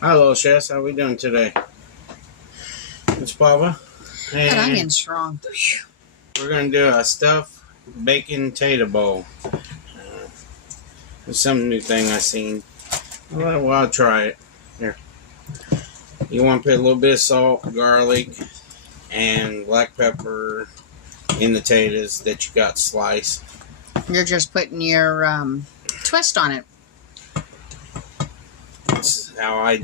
Hello, Chess. How we doing today? It's Papa. That And onion's strong. we're going to do a stuffed bacon tater bowl. It's some new thing I seen. Well, I'll try it. Here. You want to put a little bit of salt, garlic, and black pepper in the taters that you got sliced. You're just putting your twist on it. This is how I'm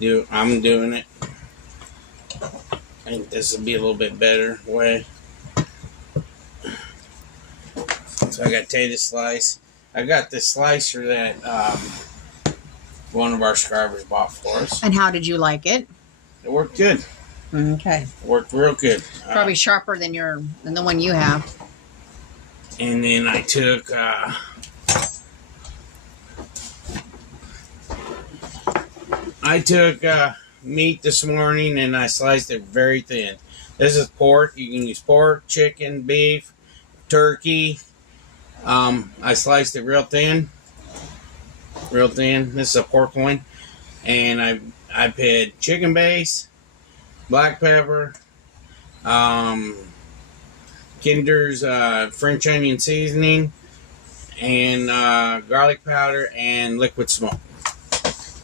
doing it. I think this will be a little bit better way. So I got tater slice. I got this slicer that one of our subscribers bought for us. And how did you like it? It worked good. Okay. It worked real good. Probably sharper than the one you have. And then I took meat this morning and I sliced it very thin. This is pork. You can use pork, chicken, beef, turkey. I sliced it real thin. This is a pork one. And I put chicken base, black pepper, Kinder's French onion seasoning, and garlic powder and liquid smoke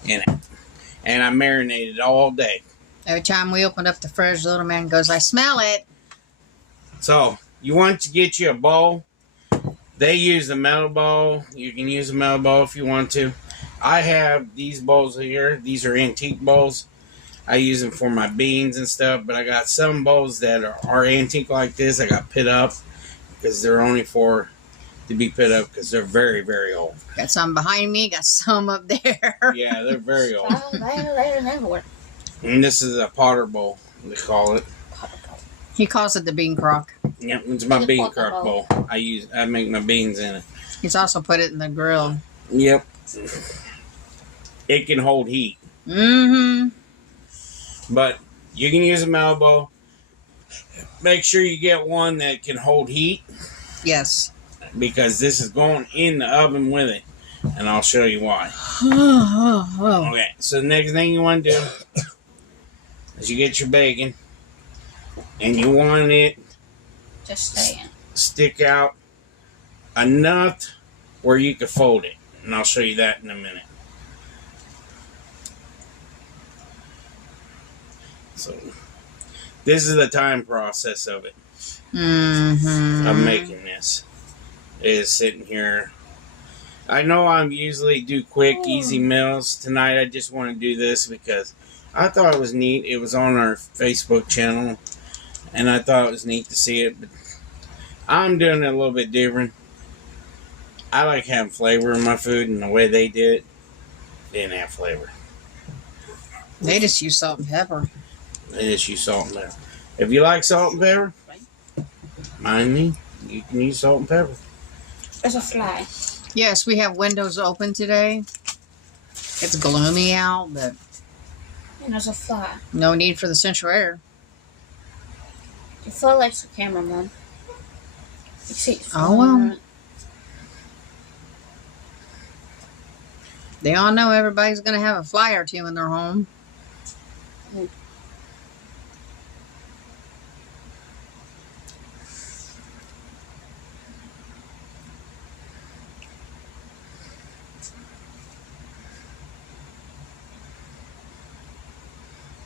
in it. And I marinated all day. Every time we opened up the fridge, the little man goes, "I smell it." So you want to get you a bowl. They use a metal bowl. You can use a metal bowl if you want to. I have these bowls here. These are antique bowls. I use them for my beans and stuff, but I got some bowls that are antique like this. I got put up because they're only to be put up because they're very, very old. Got some behind me, got some up there. Yeah, they're very old. And this is a Potter bowl, they call it. He calls it the bean crock. Yep, it's my bean crock bowl. I make my beans in it. He's also put it in the grill. Yep. It can hold heat. Mm-hmm. But you can use a metal bowl. Make sure you get one that can hold heat. Yes. Because this is going in the oven with it. And I'll show you why. Okay, so the next thing you want to do is you get your bacon. And you want it just stick out enough where you can fold it. And I'll show you that in a minute. So, this is the time process of it. Of making this. It is sitting here. I know I usually do quick, easy meals. Tonight I just want to do this because I thought it was neat. It was on our Facebook channel. And I thought it was neat to see it. But I'm doing it a little bit different. I like having flavor in my food. And the way they did it, didn't have flavor. They just use salt and pepper. They just use salt and pepper. If you like salt and pepper, mind me, you can use salt and pepper. There's a fly. Yes, we have windows open today. It's gloomy out, but And there's a fly. no need for the central air. The fly likes the camera, Mom. You see, Oh, well. They all know everybody's going to have a fly or two in their home.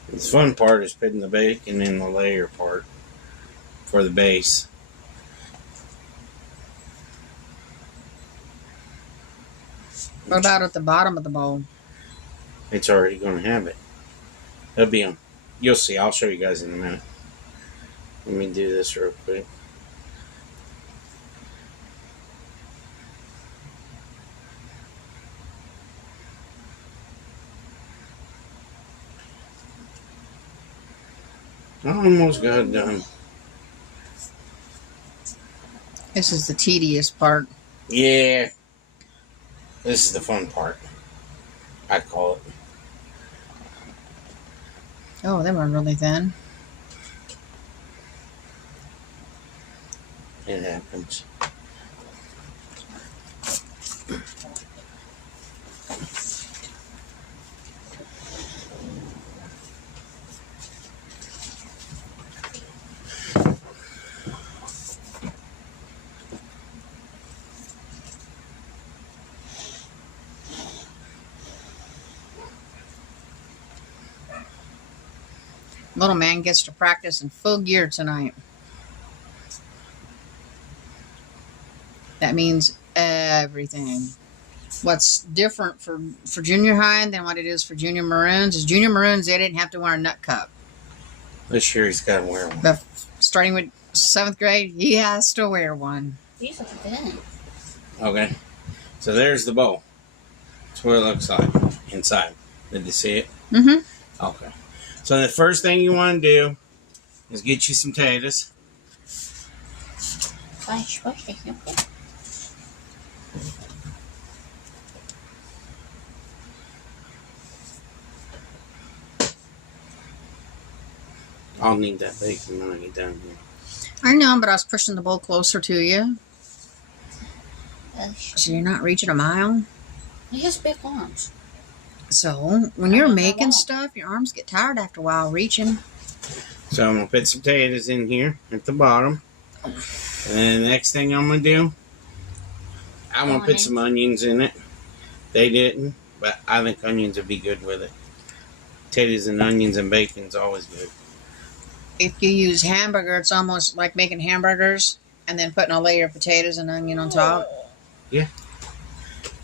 The fun part is putting the bacon in the layer part for the base. What about at the bottom of the bowl? It's already going to have it. It'll be on. You'll see. I'll show you guys in a minute. Let me do this real quick. I almost got it done. This is the tedious part. Yeah. This is the fun part. I call it. Oh, they were really thin. It happens. Little man gets to practice in full gear tonight. That means everything. What's different for junior high than what it is for junior maroons is junior maroons, they didn't have to wear a nut cup. This year he's got to wear one. But starting with 7th grade, he has to wear one. These are thin. Okay. So there's the bowl. That's what it looks like inside. Did you see it? Mm-hmm. Okay. So the first thing you want to do is get you some taters. I'll need that bacon when I get down here. I know, but I was pushing the bowl closer to you. So you're not reaching a mile. He has big arms. So when you're making stuff, your arms get tired after a while reaching. So I'm going to put some potatoes in here at the bottom. And then the next thing I'm going to do, I'm going to put some onions in it. They didn't, but I think onions would be good with it. Potatoes and onions and bacon's always good. If you use hamburger, it's almost like making hamburgers and then putting a layer of potatoes and onion on top. Yeah.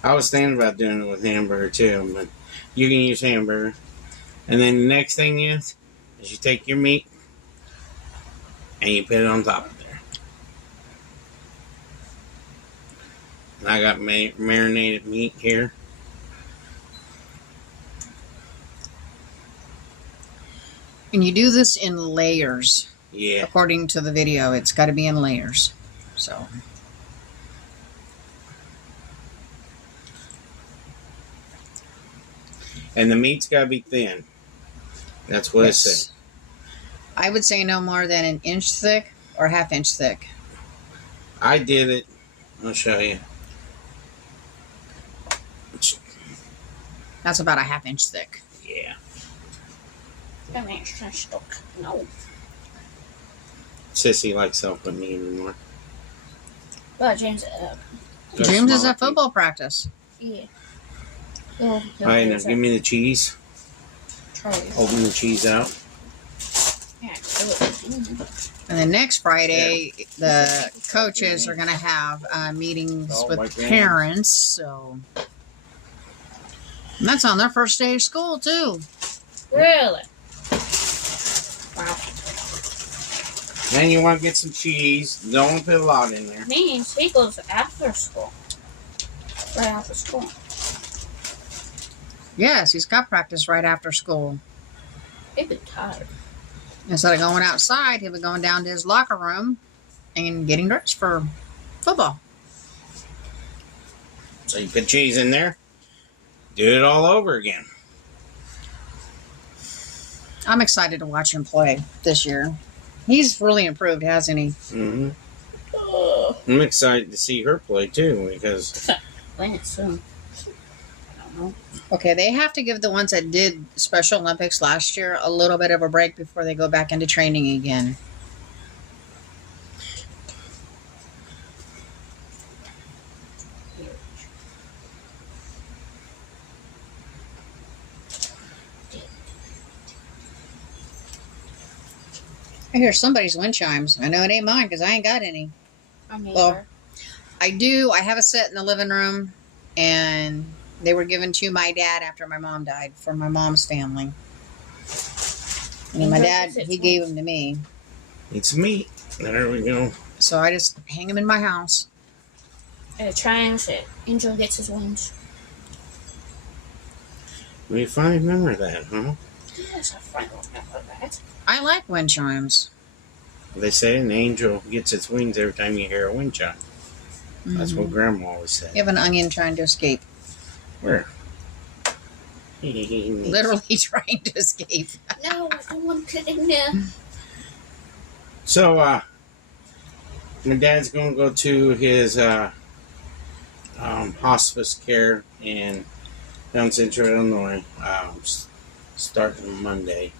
I was thinking about doing it with hamburger too, but you can use hamburger. And then the next thing is you take your meat and you put it on top of there. And I got marinated meat here. And you do this in layers. Yeah. According to the video, it's got to be in layers. So. And the meat's got to be thin. That's what it said. I would say no more than an inch thick or half-inch thick. I did it. I'll show you. That's about a half-inch thick. Yeah. That extra stuck. No. Sissy likes helping me anymore. Well, James. James is at football practice. Yeah. All right, now give me the cheese. Open the cheese out. Yeah, and then next Friday, the coaches are going to have meetings with parents. So and that's on their first day of school, too. Really? Wow. Then you want to get some cheese. Don't put a lot in there. Means he goes after school. Right after school. Yes, he's got practice right after school. He'd be tired. Instead of going outside, he'll be going down to his locker room and getting dressed for football. So you put cheese in there. Do it all over again. I'm excited to watch him play this year. He's really improved, hasn't he? Mm-hmm. I'm excited to see her play, too, because... When soon. I don't know. Okay, they have to give the ones that did Special Olympics last year a little bit of a break before they go back into training again. I hear somebody's wind chimes. I know it ain't mine because I ain't got any. Well, I do. I have a set in the living room, and they were given to my dad after my mom died for my mom's family. And my dad, he gave them to me. It's meat. There we go. So I just hang them in my house. Chimes, Angel gets his wings. We finally remember that, huh? Yes, I finally remember that. I like wind chimes. They say an angel gets its wings every time you hear a wind chime. That's what Grandma always said. You have an onion trying to escape. Where? Literally trying to escape. No, I don't want to put it in there. So, my dad's going to go to his hospice care in down Central Illinois starting Monday.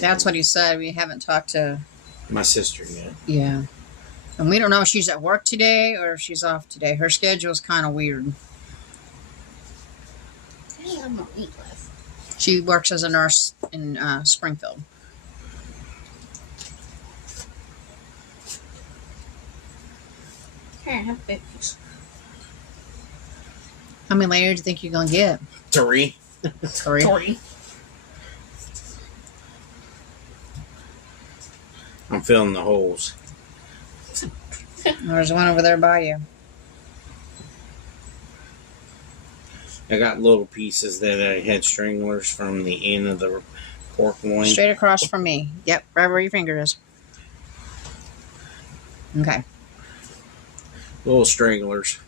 That's what he said. We haven't talked to my sister yet. Yeah. And we don't know if she's at work today or if she's off today. Her schedule's kind of weird. I have no meat left. She works as a nurse in Springfield. have a big piece. How many layers do you think you're going to get? 3. 3. I'm filling the holes. There's one over there by you. I got little pieces that I had stranglers from the end of the pork loin. Straight across from me. Yep, right where your finger is. Okay. Little stranglers.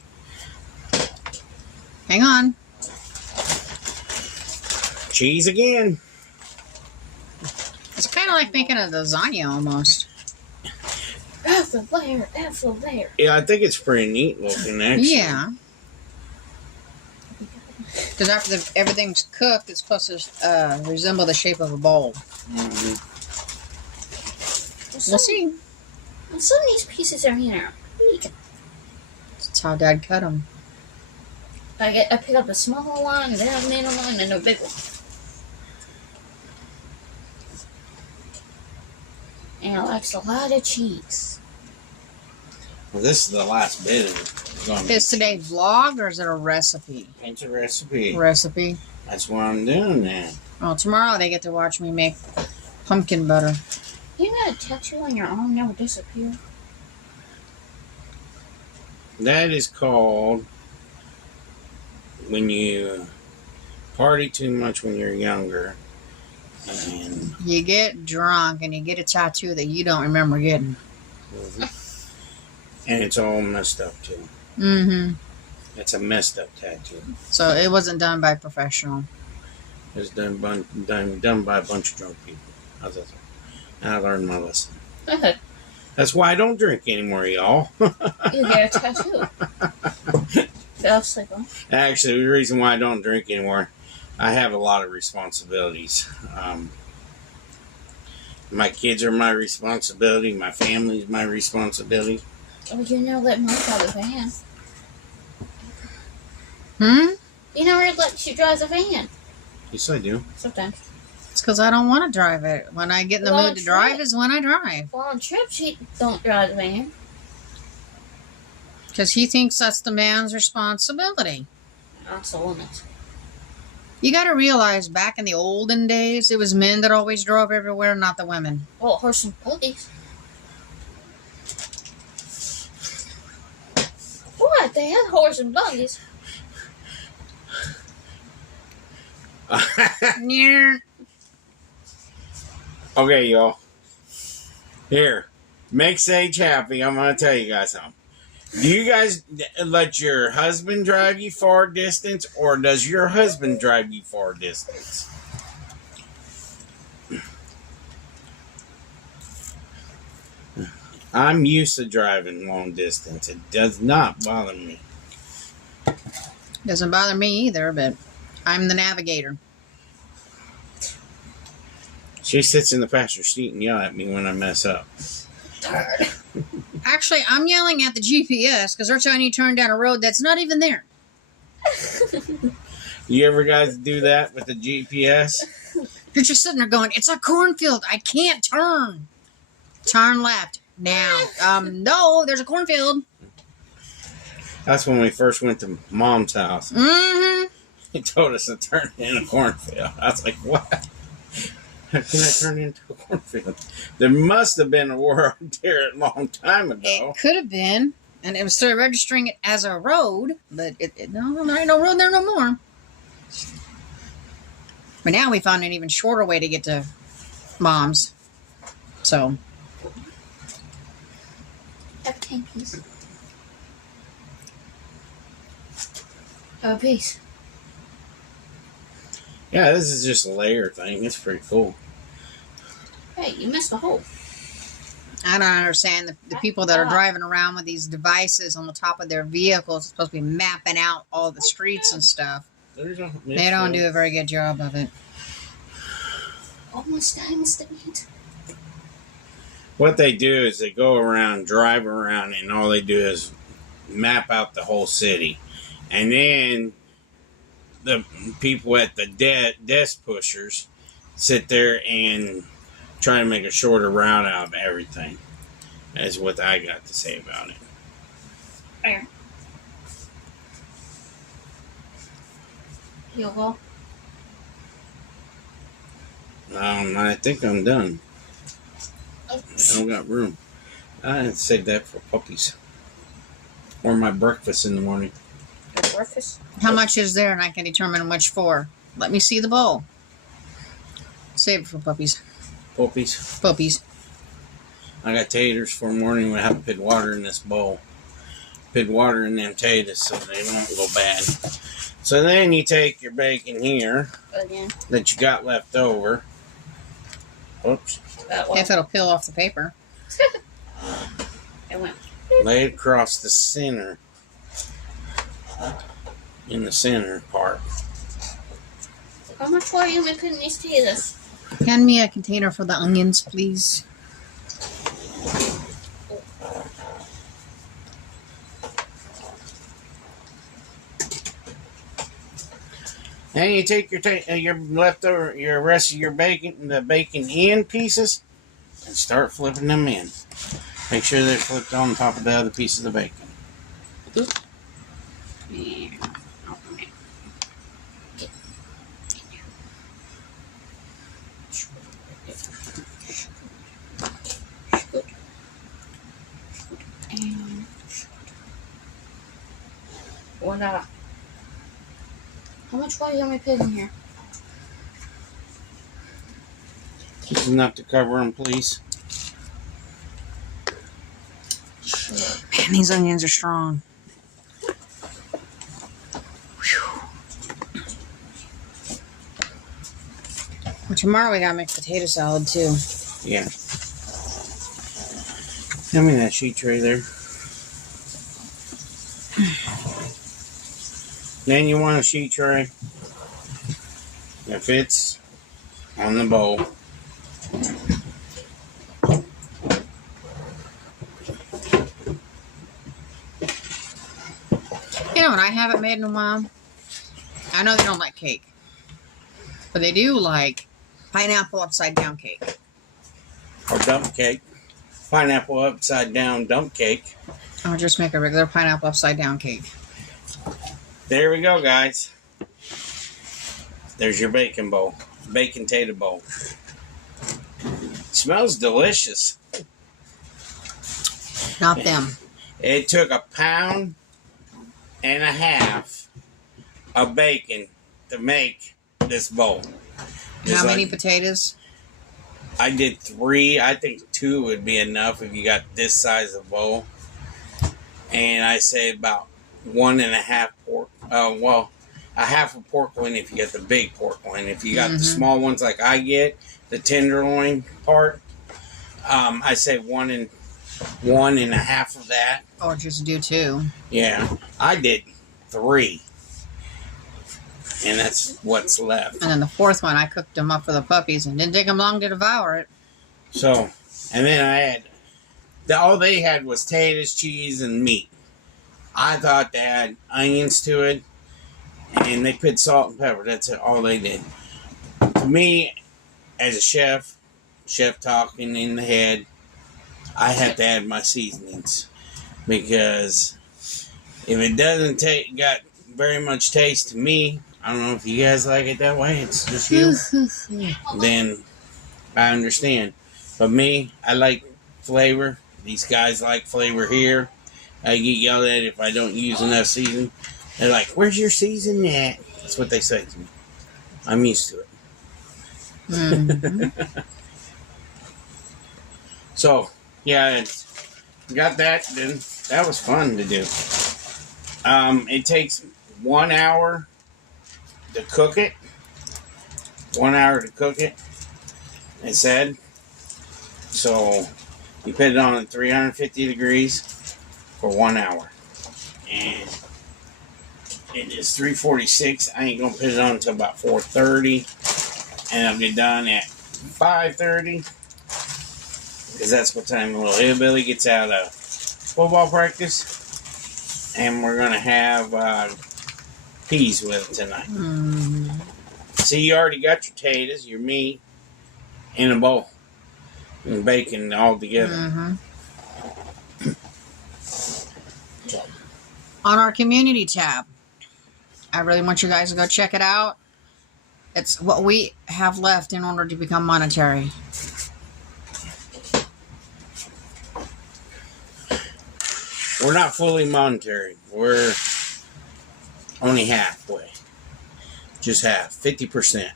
Hang on. Cheese again. It's kind of like making a lasagna almost. After layer. Yeah, I think it's pretty neat looking, actually. Yeah. Because after everything's cooked, it's supposed to resemble the shape of a bowl. Mm-hmm. We'll see. Some of these pieces are here. That's how Dad cut them. I pick up a smaller one, and then a middle one, and a big one. And I likes a lot of cheese. Well, this is the last bit of it. Is today vlog or is it a recipe? It's a recipe. Recipe. That's what I'm doing now. Well, tomorrow they get to watch me make pumpkin butter. You got a tattoo on your arm that will disappear? That is called when you party too much when you're younger. And You get drunk and you get a tattoo that you don't remember getting. and it's all messed up too. Mm-hmm. It's a messed up tattoo. So it wasn't done by a professional. It's done by a bunch of drunk people. How's that? And I learned my lesson. That's why I don't drink anymore, y'all. You get a tattoo. Fell asleep on. Actually, the reason why I don't drink anymore, I have a lot of responsibilities. My kids are my responsibility. My family's my responsibility. Oh, you never let Mom drive the van. You never let you drive the van. Yes, I do. Sometimes. It's because I don't want to drive it. When I get in the Well, mood to drive is when I drive. Well, on trips, she don't drive the van. Because he thinks that's the man's responsibility. That's the woman's. You got to realize, back in the olden days, it was men that always drove everywhere, not the women. Well, horse and buggies. What? They had horse and buggies. Yeah. Okay, y'all. Here. Make Sage happy. I'm going to tell you guys something. Do you guys let your husband drive you far distance, or does your husband drive you far distance? I'm used to driving long distance. It does not bother me. Doesn't bother me either, but I'm the navigator. She sits in the passenger seat and yells at me when I mess up. Tired. Actually, I'm yelling at the GPS because they're telling you to turn down a road that's not even there. You ever guys do that with the GPS? You're just sitting there going, it's a cornfield. I can't turn. Turn left. Now. No, there's a cornfield. That's when we first went to Mom's house. Mm-hmm. He told us to turn in a cornfield. I was like, what? How can I turn into a cornfield? There must have been a road there a long time ago. It could have been. And it was still registering it as a road. But no, there ain't no road there no more. But now we found an even shorter way to get to Mom's. So. Have a 10 piece. Have a piece. Yeah, this is just a layer thing. It's pretty cool. Hey, you missed a hole. I don't understand the people that are driving around with these devices on the top of their vehicles. Supposed to be mapping out all the streets and stuff. They don't do a very good job of it. Almost done, Mr. Meat. What they do is they go around, drive around, and all they do is map out the whole city. And then the people at the desk pushers sit there and try to make a shorter route out of everything. That's what I got to say about it. There. You'll go. I think I'm done. I don't got room. I save that for puppies. Or my breakfast in the morning. Your breakfast? How much is there, and I can determine which for. Let me see the bowl. Save it for puppies. Puppies. Puppies. I got taters for morning. I have to put water in this bowl. Put water in them taters so they won't go bad. So then you take your bacon here Again. that you got left over. Oops. That one. If it'll peel off the paper. It went. Lay it across the center. In the center part. How much water you been putting these taters? Hand me a container for the onions, please. And you take your leftover, your rest of your bacon, the bacon in pieces, and start flipping them in. Make sure they're flipped on top of the other piece of the bacon. Yeah. And voila. How much water you want me to put in here? Just enough to cover them, please. Man, these onions are strong. Well, tomorrow we gotta make potato salad too. Yeah. Give me that sheet tray there. Then you want a sheet tray that fits on the bowl. You know what I haven't made in a while? I know they don't like cake, but they do like pineapple upside down cake. Or dump cake. Pineapple upside down dump cake. I'll just make a regular pineapple upside down cake. There we go, guys. There's your bacon bowl. Bacon tater bowl. Smells delicious. Not them. It took 1.5 pounds of bacon to make this bowl. How many potatoes? I did 3. I think 2 would be enough if you got this size of bowl. And I say about 1.5 pork. A half a pork loin if you get the big pork loin. If you got the small ones like I get, the tenderloin part, I say 1.5 of that. Or just do 2. Yeah, I did 3. And that's what's left. And then the 4th one, I cooked them up for the puppies and didn't take them long to devour it. So, and then I had, all they had was potatoes, cheese, and meat. I thought they had onions to it, and they put salt and pepper. That's all they did. To me, as a chef talking in the head, I have to add my seasonings. Because if it doesn't got very much taste to me, I don't know if you guys like it that way, it's just you, then I understand. But me, I like flavor. These guys like flavor here. I get yelled at if I don't use enough seasoning. They're like, "Where's your seasoning at?" That's what they say to me. I'm used to it. So, yeah, got that. Then that was fun to do. It takes 1 hour to cook it. 1 hour to cook it, it said. So, you put it on at 350 degrees for 1 hour. And it is 3:46. I ain't going to put it on until about 4:30. And I'll get done at 5:30. Because that's what time the little hillbilly gets out of football practice. And we're going to have peas with it tonight. See, you already got your potatoes, your meat, in a bowl. And bacon all together. on our community tab. I really want you guys to go check it out. It's what we have left in order to become monetary. We're not fully monetary. We're only halfway. Just half. 50%.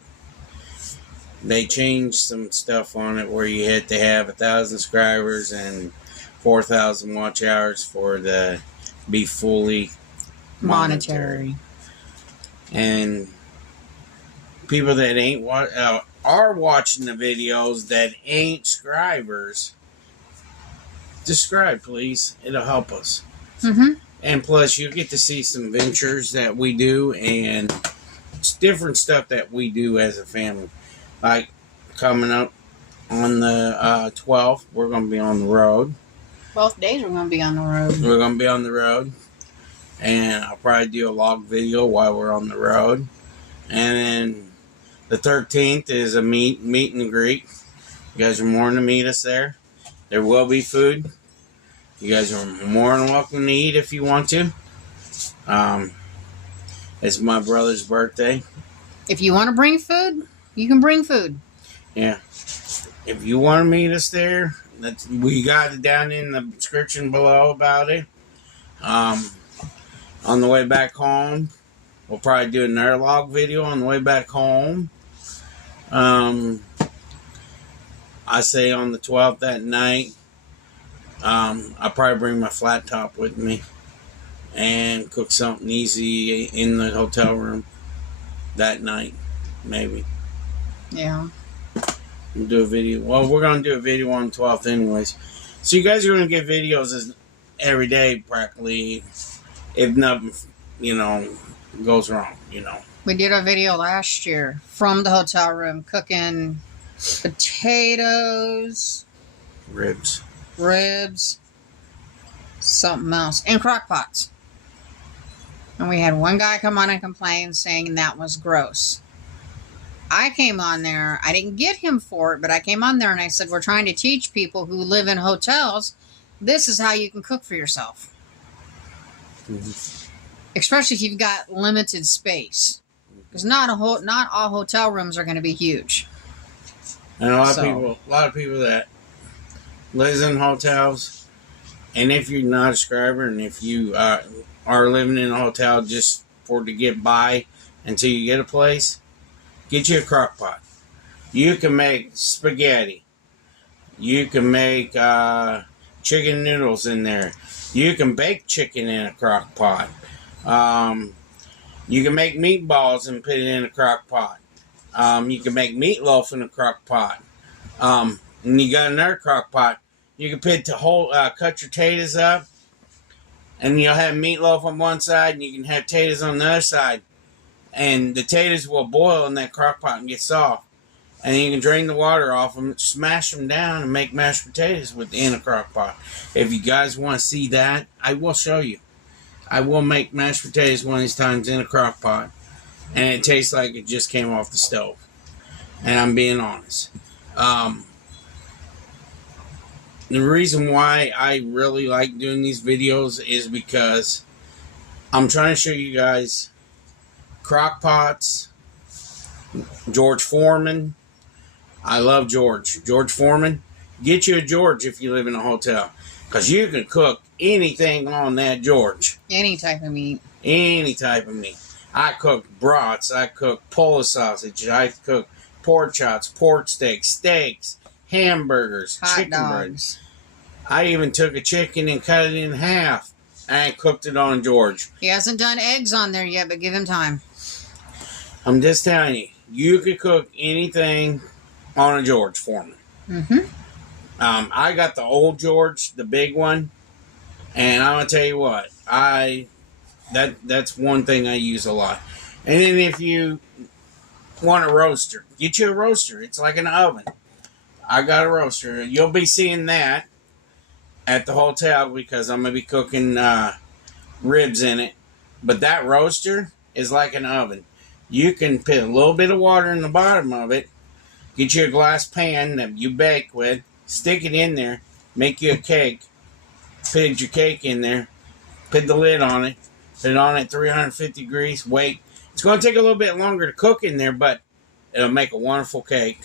They changed some stuff on it where you had to have 1,000 subscribers and 4,000 watch hours for the be fully monetary. And people that ain't are watching the videos that ain't subscribers, subscribe, please. It'll help us. Mm-hmm. And plus, you get to see some ventures that we do and it's different stuff that we do as a family. Like coming up on the 12th, we're going to be on the road. Both days we're going to be on the road. We're going to be on the road. And I'll probably do a log video while we're on the road. And then the 13th is a meet and greet. You guys are more than to meet us there. There will be food. You guys are more than welcome to eat if you want to. It's my brother's birthday. If you want to bring food, you can bring food. Yeah. If you want to meet us there, we got it down in the description below about it. On the way back home, we'll probably do another log video on the way back home. I say on the 12th that night, I'll probably bring my flat top with me and cook something easy in the hotel room that night, maybe. Yeah. We'll do a video. Well, we're going to do a video on the 12th anyways. So you guys are going to get videos every day practically if nothing, goes wrong, We did a video last year from the hotel room cooking potatoes, Ribs, something else, and crock pots. And we had one guy come on and complain saying that was gross. I came on there. I didn't get him for it, but I came on there and I said, we're trying to teach people who live in hotels, this is how you can cook for yourself. Mm-hmm. Especially if you've got limited space. Because not all hotel rooms are going to be huge. And a lot of people that lives in hotels, and if you're not a subscriber, and if you are living in a hotel just to get by until you get a place, get you a crock pot. You can make spaghetti. You can make chicken noodles in there. You can bake chicken in a crock pot. You can make meatballs and put it in a crock pot. You can make meatloaf in a crock pot. And you got another crock pot. You can cut your taters up, and you'll have meatloaf on one side, and you can have taters on the other side. And the taters will boil in that crock pot and get soft. And you can drain the water off them, smash them down, and make mashed potatoes in a crock pot. If you guys want to see that, I will show you. I will make mashed potatoes one of these times in a crock pot. And it tastes like it just came off the stove. And I'm being honest. The reason why I really like doing these videos is because I'm trying to show you guys crock pots, George Foreman. I love George. George Foreman. Get you a George if you live in a hotel. Because you can cook anything on that George. Any type of meat. Any type of meat. I cook brats. I cook Polish sausage. I cook pork chops, pork steaks, hamburgers, hot chicken dogs. breast. I even took a chicken and cut it in half and cooked it on George. He hasn't done eggs on there yet, but give him time. I'm just telling you, you could cook anything on a George Foreman. Mm-hmm. I got the old George, the big one, and I'm gonna tell you what, that's one thing I use a lot. And then if you want a roaster, get you a roaster. It's like an oven. I got a roaster. You'll be seeing that at the hotel because I'm gonna be cooking ribs in it. But that roaster is like an oven. You can put a little bit of water in the bottom of it. Get you a glass pan that you bake with. Stick it in there. Make you a cake. Put your cake in there. Put the lid on it. Put it on at 350 degrees. Wait. It's going to take a little bit longer to cook in there, but it'll make a wonderful cake.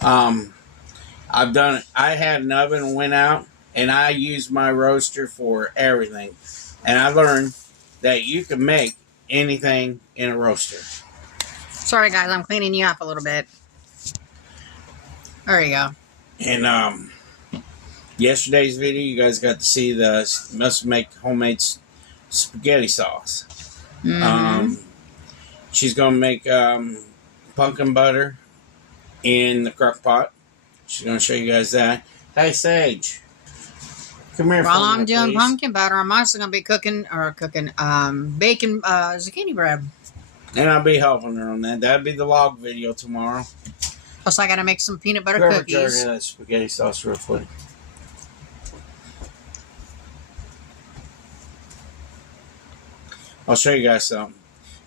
I've done it. I had an oven and went out, and I used my roaster for everything. And I learned that you can make anything in a roaster. Sorry, guys. I'm cleaning you up a little bit. There you go. And yesterday's video, you guys got to see the must make homemade spaghetti sauce. She's going to make pumpkin butter in the crock pot. She's going to show you guys that. Hey, Sage. Come here. While I'm doing pumpkin butter, I'm also going to be baking zucchini bread. And I'll be helping her on that. That'll be the log video tomorrow. Plus, I got to make some peanut butter Grab cookies. a jar of that spaghetti sauce real quick. I'll show you guys something.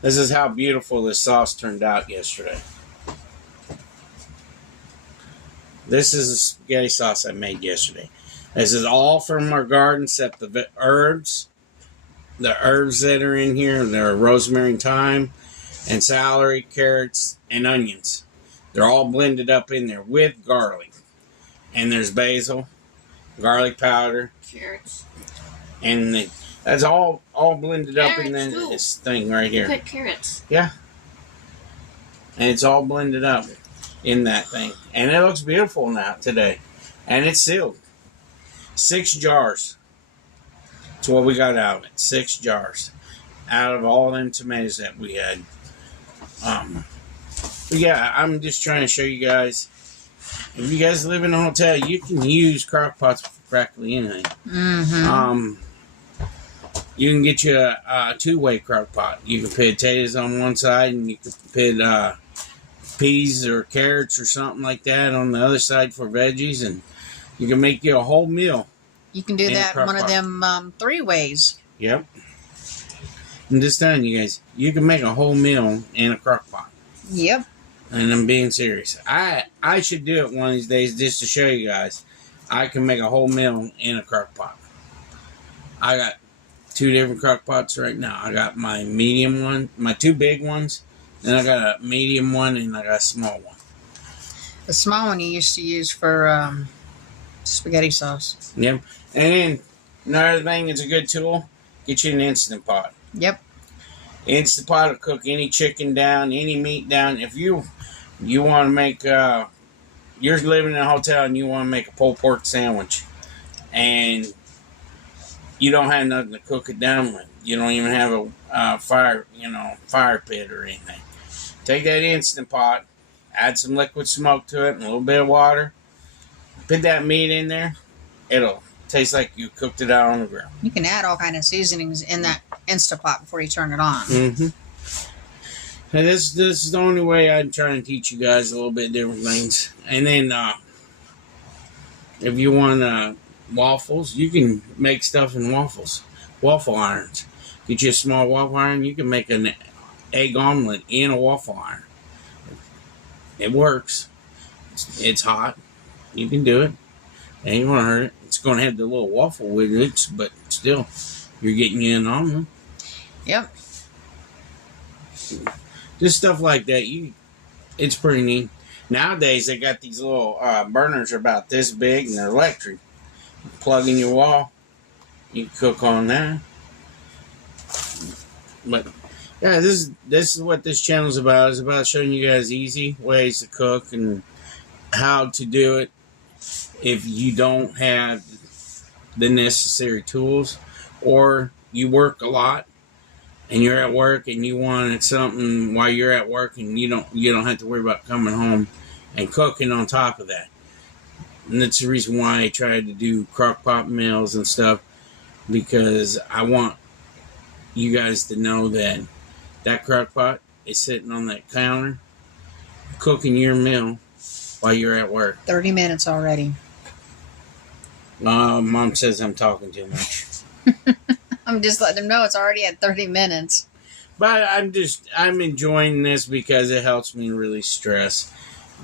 This is how beautiful this sauce turned out yesterday. This is the spaghetti sauce I made yesterday. This is all from our garden except the herbs. The herbs that are in here, they're rosemary and thyme, and celery, carrots, and onions. They're all blended up in there with garlic. And there's basil, garlic powder, carrots, and that's all blended up in this thing right here. Put carrots. Yeah. And it's all blended up in that thing. And it looks beautiful now today. And it's sealed. 6 jars. That's what we got out of it. 6 jars. Out of all them tomatoes that we had. But yeah, I'm just trying to show you guys. If you guys live in a hotel, you can use crock pots for practically anything. You can get you a 2-way crock pot. You can put potatoes on one side, and you can put peas or carrots or something like that on the other side for veggies, and you can make you a whole meal. You can do that in one of them 3 ways. Yep. I'm just telling you guys, you can make a whole meal in a crock pot. Yep. And I'm being serious. I should do it one of these days just to show you guys. I can make a whole meal in a crock pot. I got 2 different crock pots right now. I got my medium one, my 2 big ones, and I got a medium one, and I got a small one. The small one you used to use for spaghetti sauce. Yep. And then another thing is a good tool. Get you an Instant Pot. Yep. Instant Pot will cook any chicken down, any meat down. If you want to make, you're living in a hotel and you want to make a pulled pork sandwich, and you don't have nothing to cook it down with. You don't even have a fire pit or anything. Take that Instant Pot, add some liquid smoke to it and a little bit of water. Put that meat in there. It'll taste like you cooked it out on the grill. You can add all kind of seasonings in that Instant Pot before you turn it on. And this is the only way I'm trying to teach you guys a little bit different things. And then if you want waffles, you can make stuff in waffles. Waffle irons. Get you a small waffle iron. You can make an egg omelet in a waffle iron. It works. It's hot. You can do it. It ain't gonna hurt it. It's gonna have the little waffle with it, but still, you're getting you an omelet. Yep. Just stuff like that. It's pretty neat. Nowadays, they got these little burners about this big, and they're electric. Plug in your wall. You can cook on that. But yeah, this is what this channel is about. It's about showing you guys easy ways to cook and how to do it if you don't have the necessary tools, or you work a lot and you're at work and you wanted something while you're at work and you don't have to worry about coming home and cooking on top of that. And that's the reason why I tried to do crock pot meals and stuff, because I want you guys to know that that crock pot is sitting on that counter cooking your meal while you're at work. 30 minutes already. Mom says I'm talking too much. I'm just letting them know it's already at 30 minutes. But I'm enjoying this because it helps me release stress.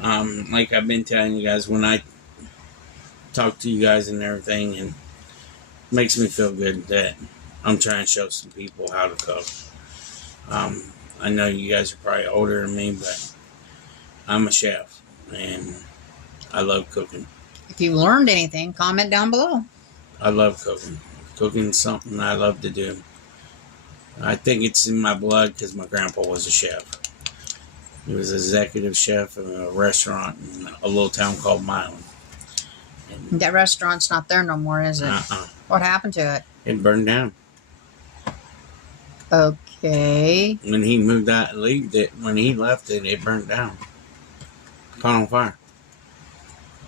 Like I've been telling you guys, when I talk to you guys and everything, and it makes me feel good that I'm trying to show some people how to cook. I know you guys are probably older than me, but I'm a chef, and I love cooking. If you learned anything, comment down below. I love cooking. Cooking's something I love to do. I think it's in my blood because my grandpa was a chef. He was executive chef in a restaurant in a little town called Milan. And That restaurant's not there no more, is it? What happened to it? it burned down. Okay. When he moved out, when he left it, it burned down. Caught on fire.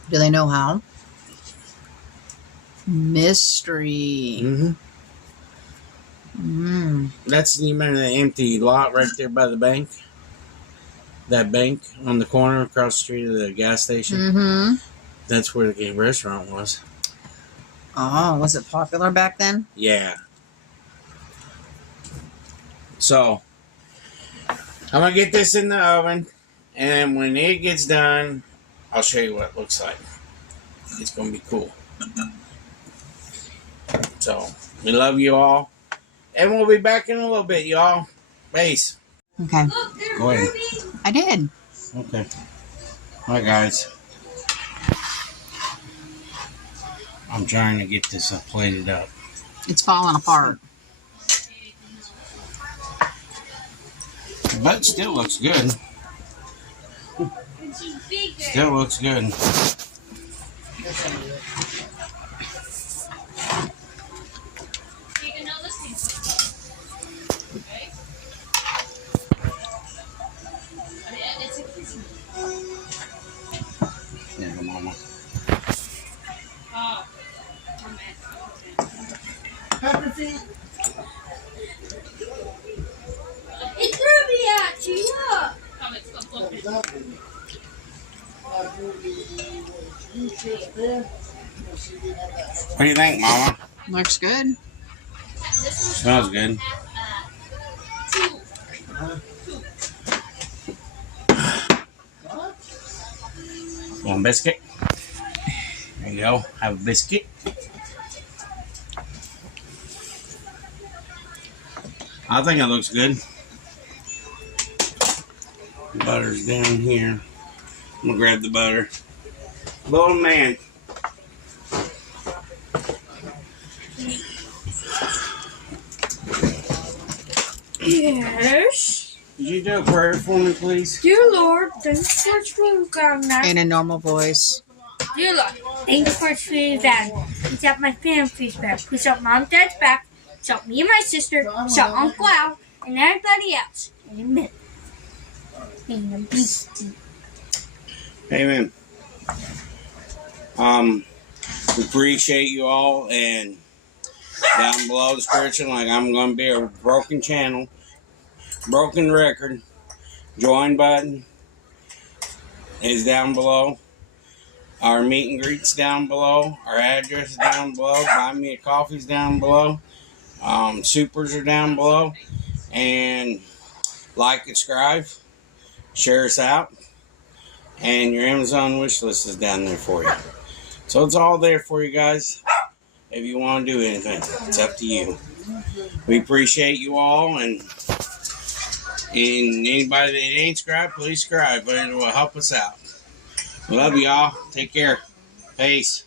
Do they know how? Mystery. That's the amount of the empty lot right there by the bank. That bank on the corner across the street of the gas station. That's where the restaurant was. Oh, was it popular back then? Yeah. So, I'm going to get this in the oven. And when it gets done, I'll show you what it looks like. It's going to be cool. So, we love you all. And we'll be back in a little bit, y'all. Peace. Okay. Go ahead. I did. Okay. All right, guys. I'm trying to get this plated up. It's falling apart. But it still looks good. Still looks good. Here, Mama. It's Ruby actually, look. What do you think, Mama? Looks good. Smells good. Want a biscuit? There you go. Have a biscuit. I think it looks good. Butter's down here. I'm gonna grab the butter. Little man. Yes. Could you do a prayer for me, please? Dear Lord, thank you for its food, God. In a normal voice. Dear Lord, thank you for its food, God. Please help my family's back. Please help Mom and Dad's back. Please help me and my sister. Please help Uncle Al and everybody else. Amen. Amen. Amen. We appreciate you all, and down below the description, like I'm going to be a broken channel, broken record. Join button is down below. Our meet and greets down below. Our address is down below. Buy me a coffee's down below. Supers are down below. And like, subscribe, share us out. And your Amazon wish list is down there for you. So it's all there for you guys. If you want to do anything, it's up to you. We appreciate you all, and anybody that ain't subscribed, please subscribe. It will help us out. We love y'all. Take care. Peace.